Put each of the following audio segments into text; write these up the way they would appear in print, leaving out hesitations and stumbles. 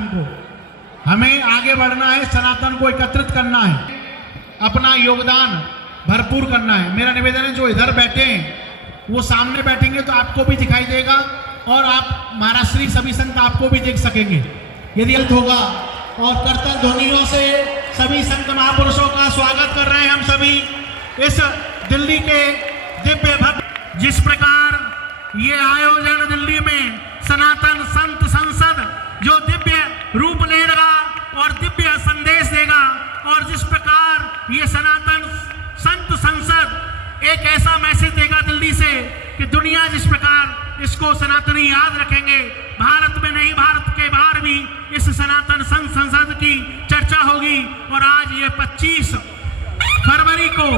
है हमको। हमें आगे बढ़ना है, सनातन को एकत्रित करना है, अपना योगदान भरपूर करना है। मेरा निवेदन है जो इधर बैठे हैं वो सामने बैठेंगे तो आपको भी दिखाई देगा और आप महाराष्ट्री सभी संत आपको भी देख सकेंगे यदि अंत होगा। और करतल ध्वनियों से सभी संत महापुरुषों का स्वागत कर रहे हैं हम सभी इस दिल्ली के दिव्य भक्त। जिस प्रकार ये आयोजन दिल्ली में सनातन संत संसद जो दिव्य रूप लेगा और दिव्य संदेश देगा, और जिस प्रकार ये सनातन संत संसद एक ऐसा मैसेज देगा दिल्ली से कि दुनिया जिस प्रकार इसको सनातनी याद रखेंगे, भारत में नहीं भारत के बाहर भी इस सनातन संत संसद की चर्चा होगी। और आज ये 25 फरवरी को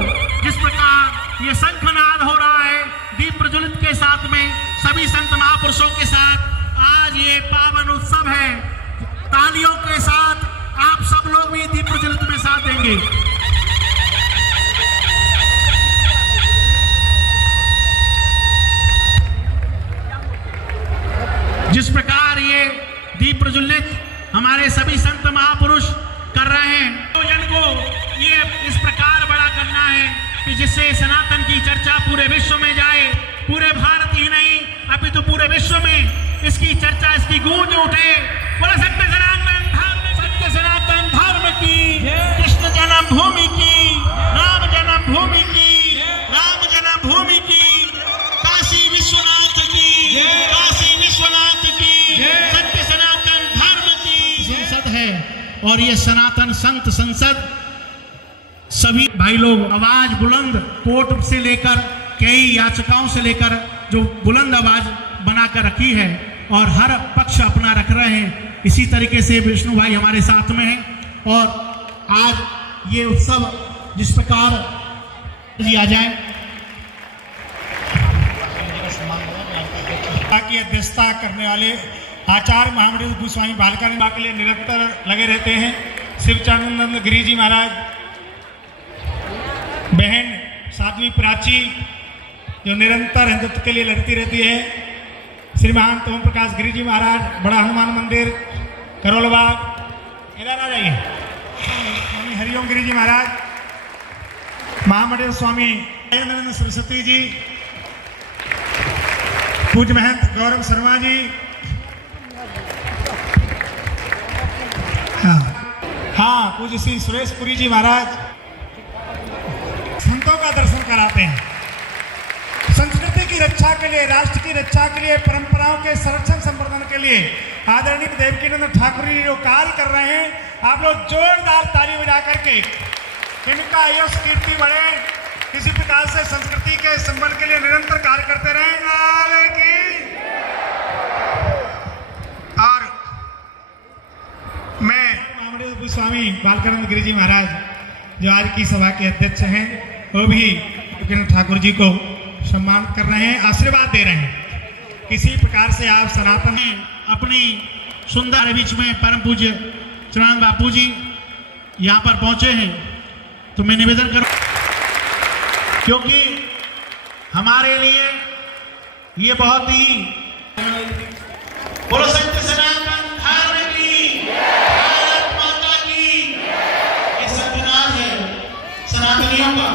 जिस प्रकार ये शंखनाद हो रहा है दीप प्रज्वलित के साथ में सभी संत महापुरुषों के साथ, आज ये पावन उत्सव है। तालियों के साथ आप सब लोग भी दीप प्रज्वलित में साथ देंगे। जिस प्रकार ये दीप प्रज्वलित हमारे सभी संत महापुरुष कर रहे हैं, आयोजन को ये इस प्रकार बड़ा करना है कि जिससे सनातन की चर्चा पूरे विश्व में जाए, पूरे भारत ही नहीं अभी तो पूरे विश्व में इसकी चर्चा, इसकी गूंज उठे। बोले सत्य सनातन धर्म की, कृष्ण जन्मभूमि की, राम जन्मभूमि की, राम जन्मभूमि की, काशी विश्वनाथ की, काशी विश्वनाथ की, सत्य सनातन धर्म की संसद है। और ये सनातन संत संसद सभी भाई लोग आवाज बुलंद कोर्ट से लेकर कई याचिकाओं से लेकर जो बुलंद आवाज बनाकर रखी है और हर पक्ष अपना रख रहे हैं। इसी तरीके से विष्णु भाई हमारे साथ में हैं और आज ये उत्सव जिस प्रकार किया जाए की अध्यक्षता करने वाले आचार्य महामंडल गोस्वामी बालका के लिए निरंतर लगे रहते हैं। शिवचानंद गिरी जी महाराज, बहन साध्वी प्राची जो निरंतर हिंदुत्व के लिए लड़ती रहती है, श्रीमान ओम प्रकाश गिरी जी महाराज, बड़ा हनुमान मंदिर करोलबाग, इधर आ जाइए। स्वामी हरिओम गिरी जी महाराज, महामंडल स्वामी नरेंद्र सरस्वती जी, पूज्य महंत गौरव शर्मा जी, हाँ पूज्य श्री सुरेश पुरी जी महाराज संतों का दर्शन कराते हैं। संस्कृति की रक्षा के लिए, राष्ट्र की रक्षा के लिए, परंपराओं के संरक्षण संवर्धन के लिए आदरणीय देवकीनंदन ठाकुर जी जो कार्य कर रहे हैं, आप लोग जोरदार ताली बजा करके इनका यश कीर्ति बढ़े, किसी प्रकार से संस्कृति के संबंध के लिए निरंतर कार्य करते रहें। और मैं महामंडल स्वामी बालकानंद गिरी जी महाराज जो आज की सभा के अध्यक्ष हैं, वो भी ठाकुर जी को सम्मान कर रहे हैं, आशीर्वाद दे रहे हैं। किसी प्रकार से आप सनातन अपनी सुंदर बीच में परम पूज्य चरण बापू जी यहाँ पर पहुंचे हैं, तो मैं निवेदन करूं क्योंकि हमारे लिए ये बहुत ही बोलो सत्य सनातन धर्म की, भारत माता की, ये सत्यनाथ है सनातनियों का।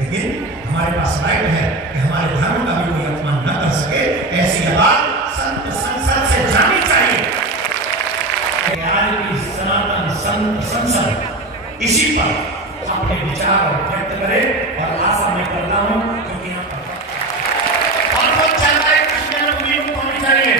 लेकिन हमारे पास राइट है कि हमारे धर्म का भी कोई अपमान न कर सके, ऐसी बात संत संसद से जानी चाहिए। सनातन संत संसद इसी पर अपने विचार व्यक्त करे और आशा मैं करता हूं क्योंकि यहाँ पर और बहुत चाहता है कृष्ण जन्मभूमि को होनी चाहिए।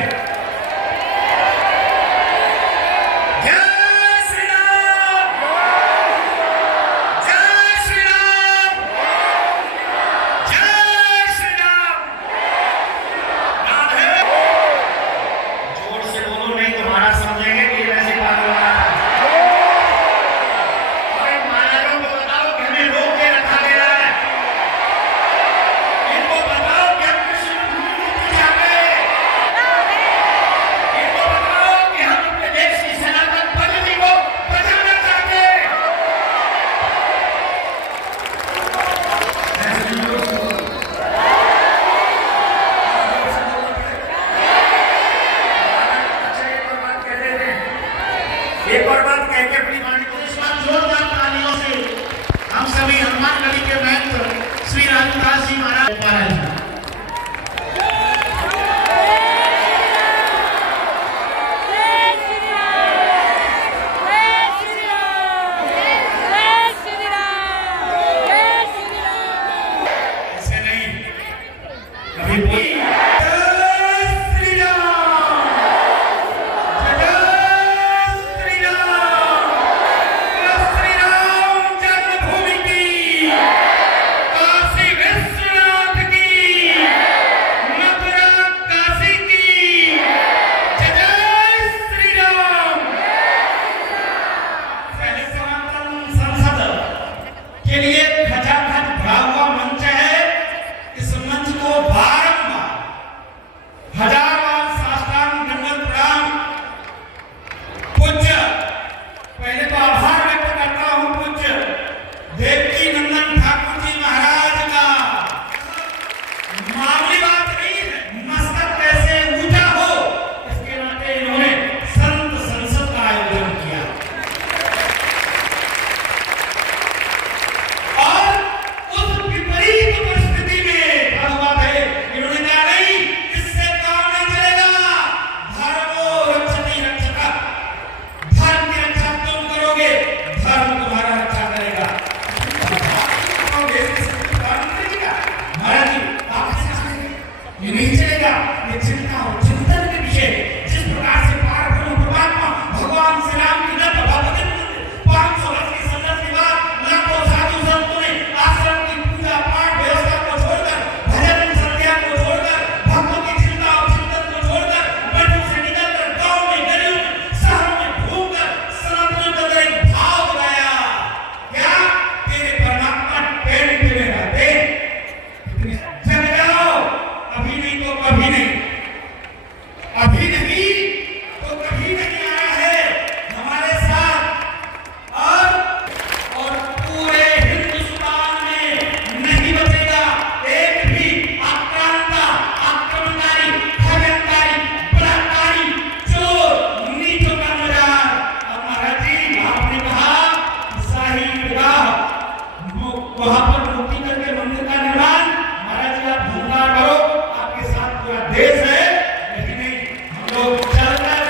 वहां पर मुक्ति करके मंदिर का निर्माण महाराज जी आप भूमका करो, आपके साथ पूरा देश है। लेकिन नहीं, हम लोग चलकर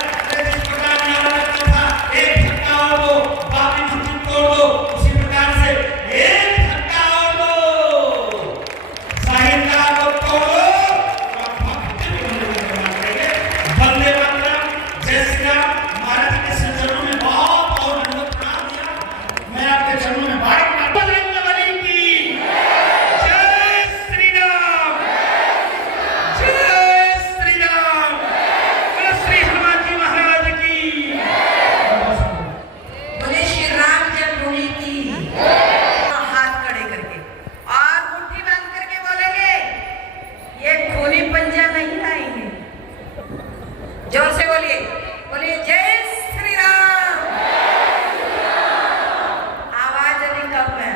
जिस प्रकार न्याय था, एक धक्का और दो, बाकी मस्जिद तोड़ दो, उसी प्रकार से एक धक्का और दो, साहित्य को तोड़ो और भक्ति के मंदिर का निर्माण करेंगे। वंदे मातरम, जय श्री राम। महाराज जी के चरणों में बहुत और दंडवत प्रणाम दिया। मैं आपके चरणों में बाइक जोर से बोलिए, बोलिए जय श्री राम। आवाज अभी कम है।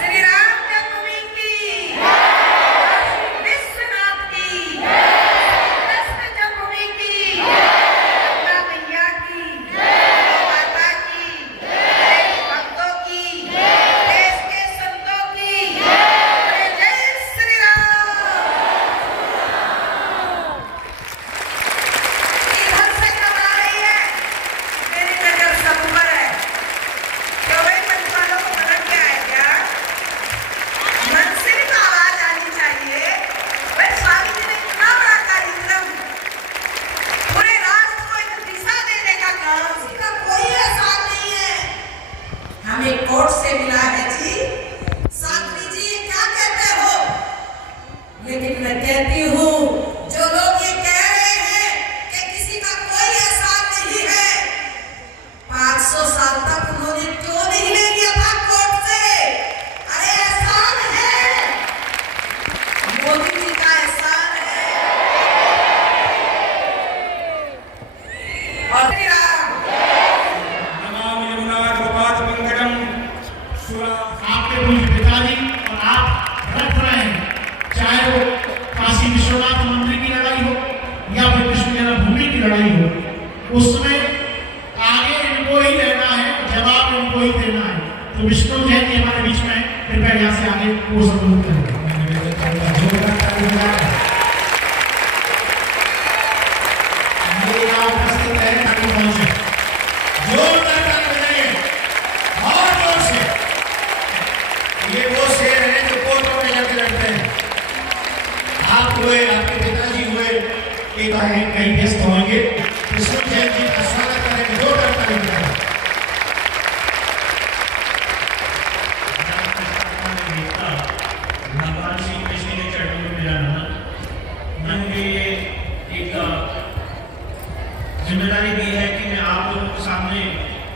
श्री राम जन्मभूमि की, विश्वनाथ की, कृष्ण जन्मभूमि की, गंगा मैया की, माता की, देश भक्तों की, देश के संतों की, जय श्री राम। इधर से कब आ रही है? मेरी नजर सब पर है। क्यों भाई मंच वालों को पकड़ के आए क्या? मंच से भी तो आवाज आनी चाहिए। भाई स्वामी जी ने इतना बड़ा कार्यक्रम, पूरे राष्ट्र को एक दिशा देने का काम, इसका कोई एहसास नहीं है। हमें कोर्ट से मिला है जी। साध्वी जी ये क्या कहते हो? लेकिन मैं कहती हूँ, जो लोग ये कह रहे हैं कि किसी का कोई एहसास नहीं है, 500 साल तक उन्होंने क्यों नहीं ले लिया था कोर्ट से? अरे एहसान है, मोदी जी का एहसान है। और श्री राम। नमामि यमुनाग्रपाद पंकजं आपके पूज्य पिताजी और आप रख रहे हैं, चाहे वो काशी विश्वनाथ मंदिर की लड़ाई हो या फिर कृष्ण जन्मभूमि की लड़ाई हो, उसमें आगे इनको ही रहना है, जवाब इनको ही देना है। तो विष्णु जैन जी हमारे बीच में हैं, कृपया यहाँ से आगे वो संबोधित करें। ये यहाँ उपस्थित है ताकि पहुंचे। जोरदार ताली बजाइए और जोर से। ये वो शेर हैं जो कोर्टों में जाके लड़ते हैं। आप हुए, आपके पिताजी हुए, एक कहीं व्यस्त होंगे। विष्णु जैन जी का स्वागत करेंगे, जोरदार ताली बजाइए। भगवान श्री कृष्ण के चरणों में मेरा नमन। मन में ये एक जिम्मेदारी दी है कि मैं आप लोगों के सामने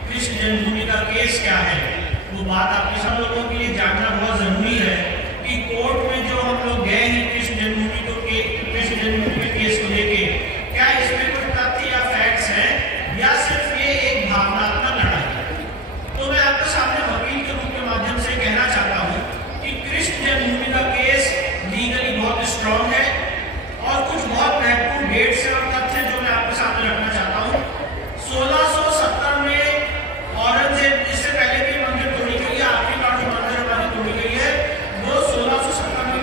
कृष्ण जन्मभूमि का केस क्या है, वो बात आपके सब लोगों के लिए जानना बहुत जरूरी है कि कोर्ट में जो हम लोग गए हैं कृष्ण जन्मभूमि के केस को लेके, क्या इसमें कोई तथ्य या फैक्ट्स है या सिर्फ ये एक भावनात्मक लड़ाई है। तो मैं आपके सामने वकील के रूप के माध्यम से कहना चाहता हूँ कि कृष्ण जन्मभूमि का केस लीगली बहुत स्ट्रांग है और कुछ बहुत महत्वपूर्ण डेट्स और तथ्य जो मैं आपके सामने रखना चाहता हूँ। 1670 में औरंगजेब, इससे पहले भी मंदिर तोड़ी गई है, आखिरी बार जो मंदिर हमारी तोड़ी गई है वो 1670 में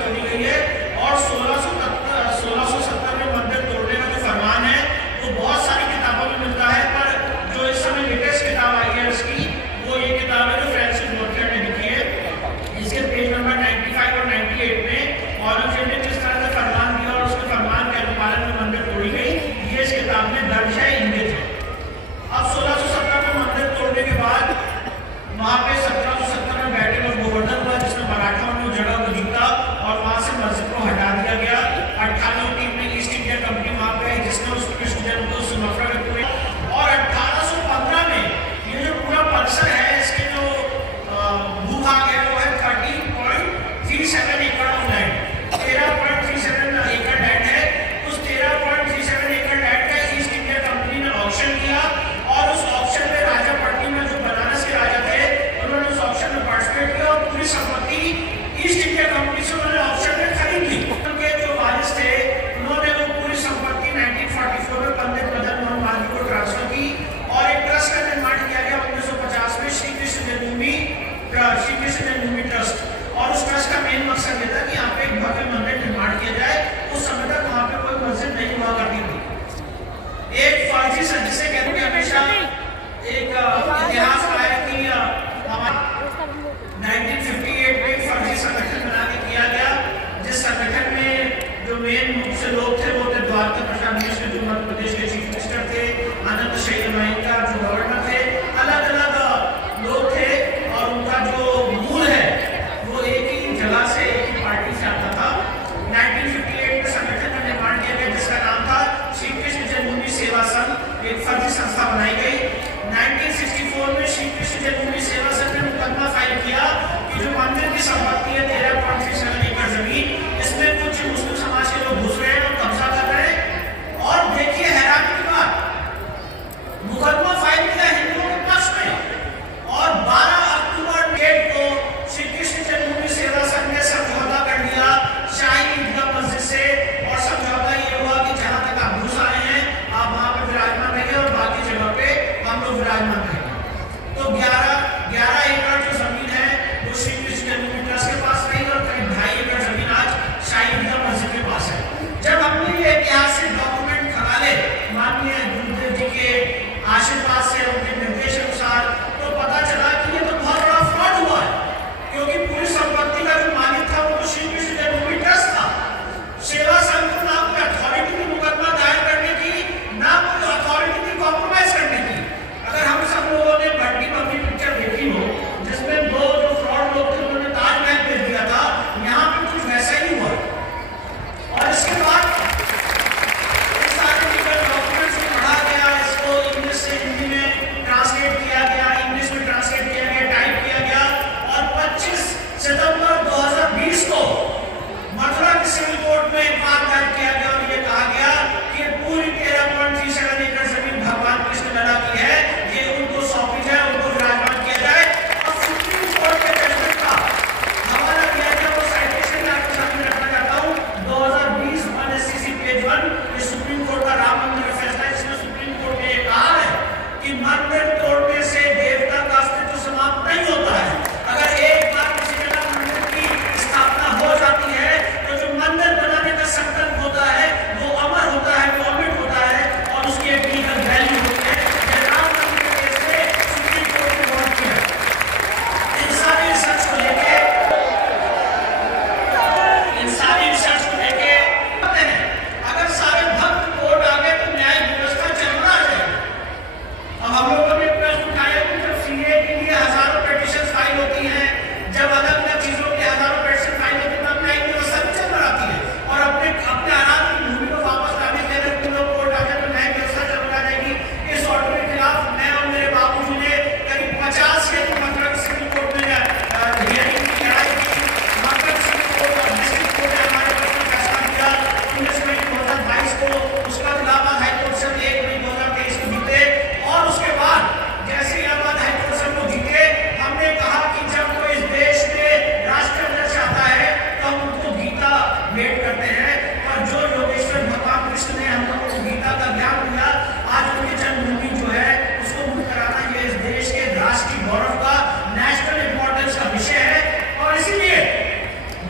विराजमान रहेगी। तो 11 एकड़ जो जमीन है वो श्री कृष्ण जन्मभूमि ट्रस्ट के पास रही और करीब 2.5 एकड़ जमीन आज शाही ईदगाह मस्जिद के पास है। जब हमने ये ऐतिहासिक डॉक्यूमेंट खंगाले माननीय गुरुदेव जी के आशीर्वाद से, उनके निर्देश अनुसार, तो पता चला कि ये तो बहुत बड़ा फ्रॉड हुआ है, क्योंकि पूरी संपत्ति का जो मालिक था वो तो श्री कृष्ण जन्मभूमि ट्रस्ट था। सेवा संघ को ना कोई अथॉरिटी की मुकदमा दायर करने की, ना कोई अथॉरिटी की कॉम्प्रोमाइज करने की। अगर हम सब लोगों ने बड्डी मम्मी पिक्चर देखी हो जिसमें दो जो फ्रॉड लोग थे उन्होंने ताजमहल भेज दिया था, यहाँ पे कुछ वैसा ही हुआ। और इसके बाद इस सारे लीगल डॉक्यूमेंट्स को पढ़ा गया, इसको इंग्लिश से हिंदी में ट्रांसलेट किया गया, इंग्लिश में ट्रांसलेट किया गया, टाइप किया गया, और 25 सितंबर 2020 को मथुरा की सिविल कोर्ट में एक मामला दर्ज किया गया और ये कहा गया कि पूरी 13.37 एकड़ जमीन भगवान कृष्ण लला की है, ये उनको सौंपी जाए, उनको विराजमान किया जाए। और सुप्रीम कोर्ट के जजमेंट का हवाला दिया गया, वो साइटेशन में आपके सामने रखना चाहता हूँ, 2020 1SCC पेज 1, ये सुप्रीम कोर्ट का राम मंदिर का फैसला है, जिसमें सुप्रीम कोर्ट ने ये कहा है कि मंदिर तोड़ने से देवता का अस्तित्व समाप्त नहीं होता है। अगर एक बार किसी जगह मंदिर की स्थापना हो जाती है तो जो मंदिर बनाने का संकल्प होता है वो अमर होता है, वो अमिट होता है, और उसकी एक लीगल वैल्यू होती है। ये राम मंदिर के केस में सुप्रीम कोर्ट ने वार्न किया। इन सारी रिसर्च को लेके अगर सारे भक्त कोर्ट आ गए तो न्याय व्यवस्था चरमरा जाएगी। अब हम लोगों ने प्रश्न उठाया कि जब सीए के लिए हजारों पिटीशन फाइल होती हैं, जब अलग अलग चीजों के हजारों पिटीशन फाइल होती है, न्यायिक व्यवस्था चरमराती है, और अपने आराम की भूमि को वापस लाने के लिए तुम लोग कोर्ट आ जाए तो न्यायिक व्यवस्था चरमरा जाएगी। इस ऑर्डर के खिलाफ मैं और मेरे बाबूजी ने करीब 50 हेतु मथुरा की सिविल कोर्ट में हियरिंग की, लड़ाई की। मथुरा की सिविल कोर्ट और डिस्ट्रिक्ट कोर्ट ने हमारे पक्ष में फैसला दिया। 19 मई 2022 को उसका इलाहाबाद हाईकोर्ट से 1 मई 2023 को जीते, और उसके बाद जैसे इलाहाबाद हाईकोर्ट से वो जीते, हमने कहा कि जब कोई इस देश में राष्ट्र अध्यक्ष आता है तो हम उनको गीता भेंट करते हैं, और जो योगेश्वर भगवान कृष्ण ने हम लोगों को गीता का ज्ञान दिया, आज उनकी जन्मभूमि जो है उसको मुक्त कराना ये इस देश के राष्ट्रीय गौरव का, नेशनल इंपॉर्टेंस का विषय है। और इसीलिए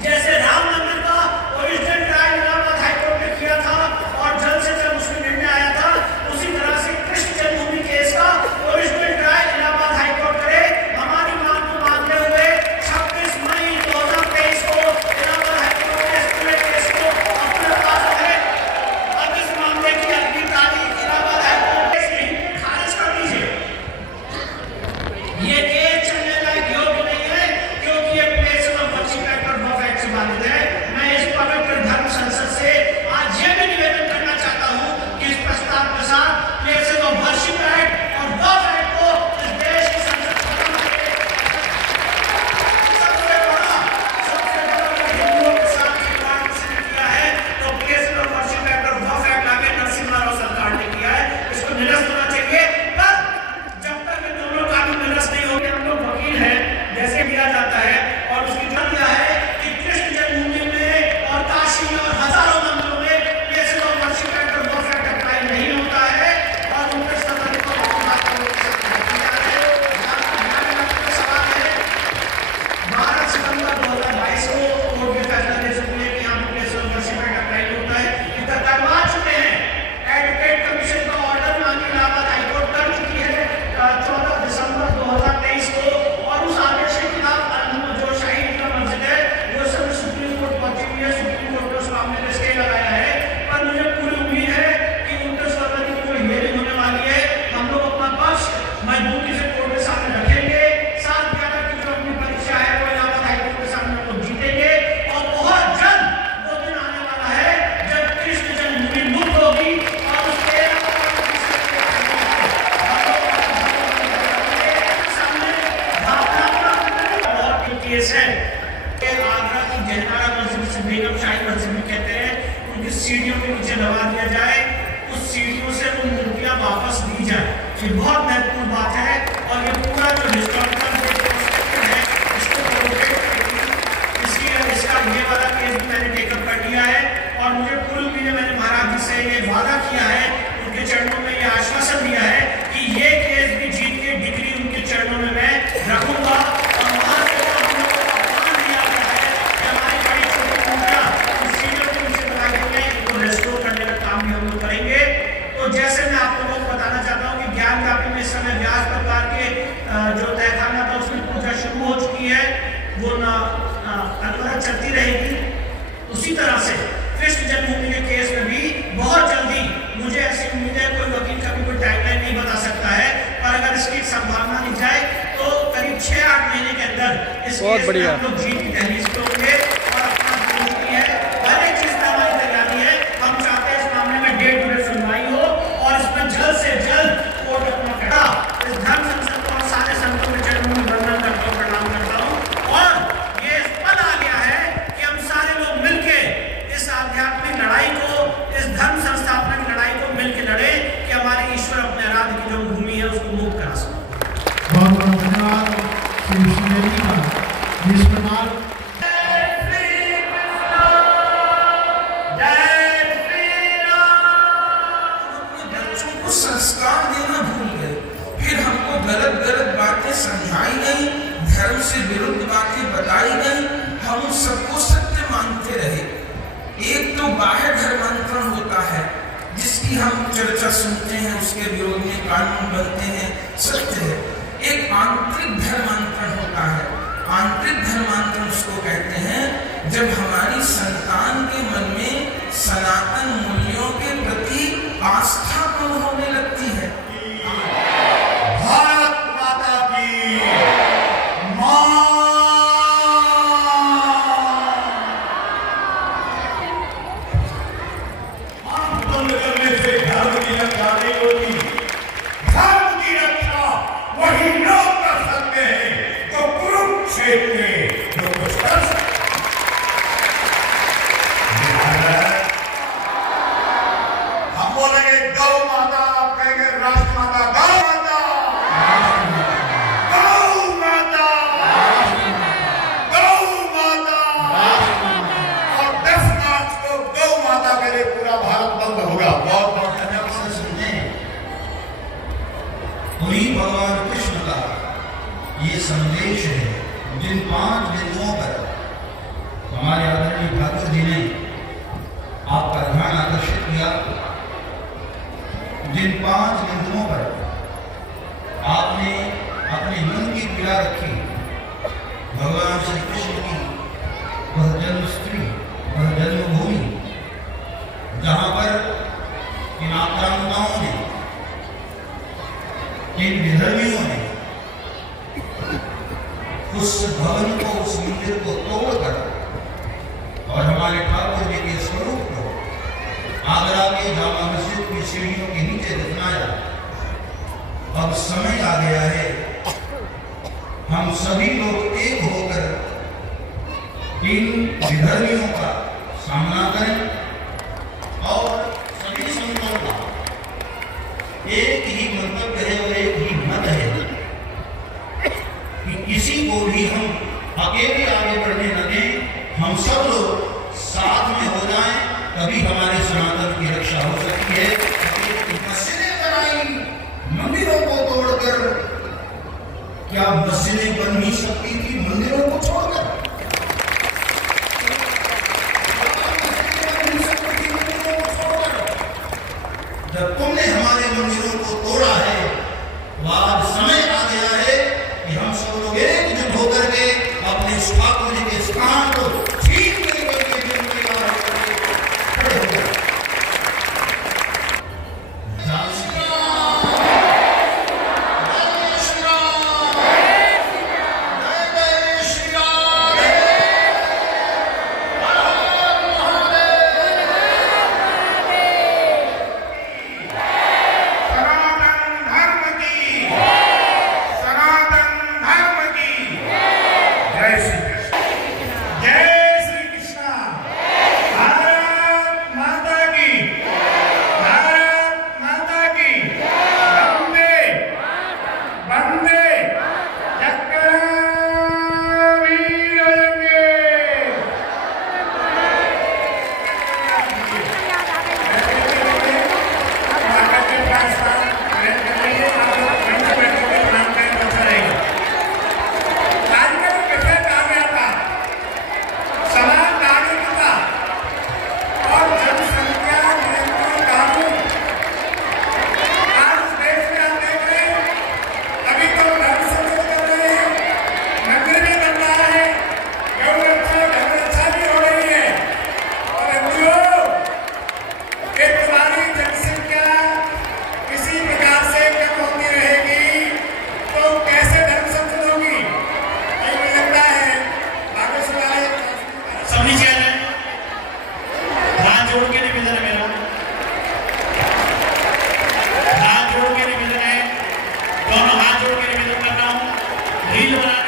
जैसे राम मंदिर का ओरिजिनल ट्रायल इलाहाबाद हाईकोर्ट ने किया था और जल्द से जल्द उसमें निर्णय आया था, उसी तरह से कृष्ण जन्मभूमि केस का ओरिजिनल ट्रायल इलाहाबाद हाईकोर्ट करे। हमारी मांग को मानते हुए 26 मई 2023 को इलाहाबाद हाईकोर्ट ने पूरे केस को अपने पास है। अब इस मामले की अगली तारीख इलाहाबाद हाईकोर्ट ने खारिज कर दीजिए। ये केस चलने लायक योग्य नहीं है, क्योंकि ये प्लेसेस ऑफ वर्शिप एक्ट और लॉ एक्ट से बाधित है। मैं इस पवित्र धर्म संसद से आज ये भी निवेदन करना चाहता हूँ कि इस प्रस्ताव के साथ प्लेसेस ऑफ वर्शिप एक्ट और लॉ एक्ट को इस देश की संसद खत्म करे। सबसे बड़ा हिंदुओं के साथ खिलवाड़ किसी ने किया है तो प्लेसेस ऑफ वर्शिप एक्ट और लॉ एक्ट आगे नरसिम्हा राव सरकार ने किया है, इसको निरस्त होना चाहिए। पर जब तक ये दोनों कानून निरस्त नहीं होंगे, हम लोग वकील हैं जैसे दिया जाता है, और उसकी जो दिया है कि कृष्ण जन्मभूमि में और काशी में और हजारों मंदिरों में प्लेसेस ऑफ वर्शिप एक्ट और लॉ एक्ट अप्लाई नहीं होता है, और उनके संबंध को सवाल है। 12 सितंबर 2022 को कोर्ट में फैसला दे चुके हैं कि यहाँ पे places of worship act apply नहीं होता है, इतना करवा चुके हैं। एडवोकेट कमीशन का ऑर्डर माननीय इलाहाबाद हाईकोर्ट कर चुकी है 14 दिसंबर 2023 को, और उस आदेश के खिलाफ जो शाही ईदगाह मस्जिद है वो सब सुप्रीम कोर्ट पहुंची हुई है। सुप्रीम कोर्ट ने उस मामले में स्टे लगाया है, पर मुझे पूरी उम्मीद है कि 29 फरवरी की जो हियरिंग होने वाली है, हम लोग अपना पक्ष मजबूती से कोर्ट के सामने रखेंगे। 7 11 की जो अपनी परीक्षा है वो इलाहाबाद हाईकोर्ट के सामने हम लोग जीतेंगे, और बहुत जल्द वो दिन आने वाला है जब कृष्ण जन्मभूमि मुक्त होगी और उसके केस है। आगरा की जयनारा मस्जिद से बेगम शाही मस्जिद में कहते हैं उनकी सीढ़ियों के नीचे दबा दिया जाए, उस सीढ़ियों से वो मूर्तियां वापस दी जाए। ये बहुत महत्वपूर्ण बात है, और ये पूरा जो हिस्टोरिकल है इसको इसका ये वाला केस भी मैंने टेकअप कर लिया है, और मुझे पूरी उम्मीद है, मैंने महाराज जी से ये वादा किया है, उनके चरणों में ये आश्वासन दिया है कि ये केस भी प्रकार के जो तहखाना था उसमें पूजा शुरू हो चुकी है, वो अनवरत चलती रहेगी। उसी तरह से कृष्ण जन्मभूमि के केस में भी बहुत जल्दी, मुझे ऐसी उम्मीद है, कोई वकील का भी कोई टाइमलाइन नहीं बता सकता है, पर अगर इसकी संभावना दी जाए तो करीब 6-8 महीने के अंदर इस केस में हम लोग जीत की दहलीज पे होंगे और अपना जो है हर एक चीज में हमारी तैयारी है। हम चाहते हैं इस मामले में डेट टू डेट सुनवाई हो और इसमें जल्द से जल्द कोर्ट अपना कड़ा इस धर्म संसद और सारे संतों के चरणों में वंदन करता हूँ, प्रणाम करता हूँ। और ये पल आ गया है कि हम सारे लोग मिलके इस आध्यात्मिक लड़ाई को, इस धर्म संस्थापना की लड़ाई को मिलकर लड़े कि हमारे ईश्वर अपने आराध्य की जो भूमि है उसको मुक्त करा सके। बहुत बहुत धन्यवाद श्री विष्णु जी का। जिस प्रकार बच्चों को संस्कार देना भूल गए, फिर हमको गलत गलत बातें समझाई गई, धर्म से विरुद्ध बातें बताई गई, हम उन सबको सत्य मानते रहे। एक तो बाह्य धर्मांतरण होता है जिसकी हम चर्चा सुनते हैं, उसके विरोध में कानून बनते हैं, सत्य है। एक आंतरिक धर्मांतरण होता है। आंतरिक धर्मांतरण उसको कहते हैं जब हमारी संतान के मन में सनातन मूल्यों के प्रति आस्था कम होने लगती है। भारत माता की मां। आंदोलन करने से धर्म की रक्षा नहीं होती, धर्म की रक्षा वही लोग कर सकते हैं जो कुरुक्षेत्र में जो कुछ कर सकते। हम बोलेंगे गौ माता, आप कहेंगे राष्ट्र माता। गौ माता, गौ माता, गौ माता। और 10 मार्च को गौ माता के लिए पूरा भारत बंद होगा। बहुत बहुत धन्यवाद। वही भगवान कृष्ण का ये संदेश है जिन 5 बिंदुओं पर हमारे आदरणीय ठाकुर जी ने आपका ध्यान आकर्षित किया, जिन 5 बिंदुओं पर आपने अपने मन की पीड़ा रखी, भगवान श्री कृष्ण की वह जन्मस्थली, वह जन्मभूमि जहां पर इन आक्रांताओं ने, इन विधर्मियों ने उस भवन को, उस मंदिर को तोड़कर और हमारे ठाकुर जी के स्वरूप को आगरा के जामा मस्जिद की सीढ़ियों के नीचे दफनाया। अब समय आ गया है हम सभी लोग एक होकर इन विधर्मियों का सामना करें और सभी संतों का एक ही मंतव्य है और एक ही मत है कि किसी को भी हम अकेले आगे बढ़ने न दें, हम सब लोग साथ में हो जाएं, तभी हमारे सनातन की रक्षा हो सकती है। मस्जिदें बनाई मंदिरों को तोड़कर, क्या मस्जिदें बन नहीं सकती थी मंदिरों को छोड़कर? जब तुमने हमारे मंदिरों को तोड़ा है, तो आज समय आ गया है कि हम सब लोग एकजुट होकर के अपने ठाकुर जी के स्थान को छीन लेकर के खड़े हो गए। जय श्री राम, जय श्री राम, जय श्री राम, हर हर महादेव। सनातन धर्म की, सनातन धर्म की जय श्री कृष्ण। जय रील बना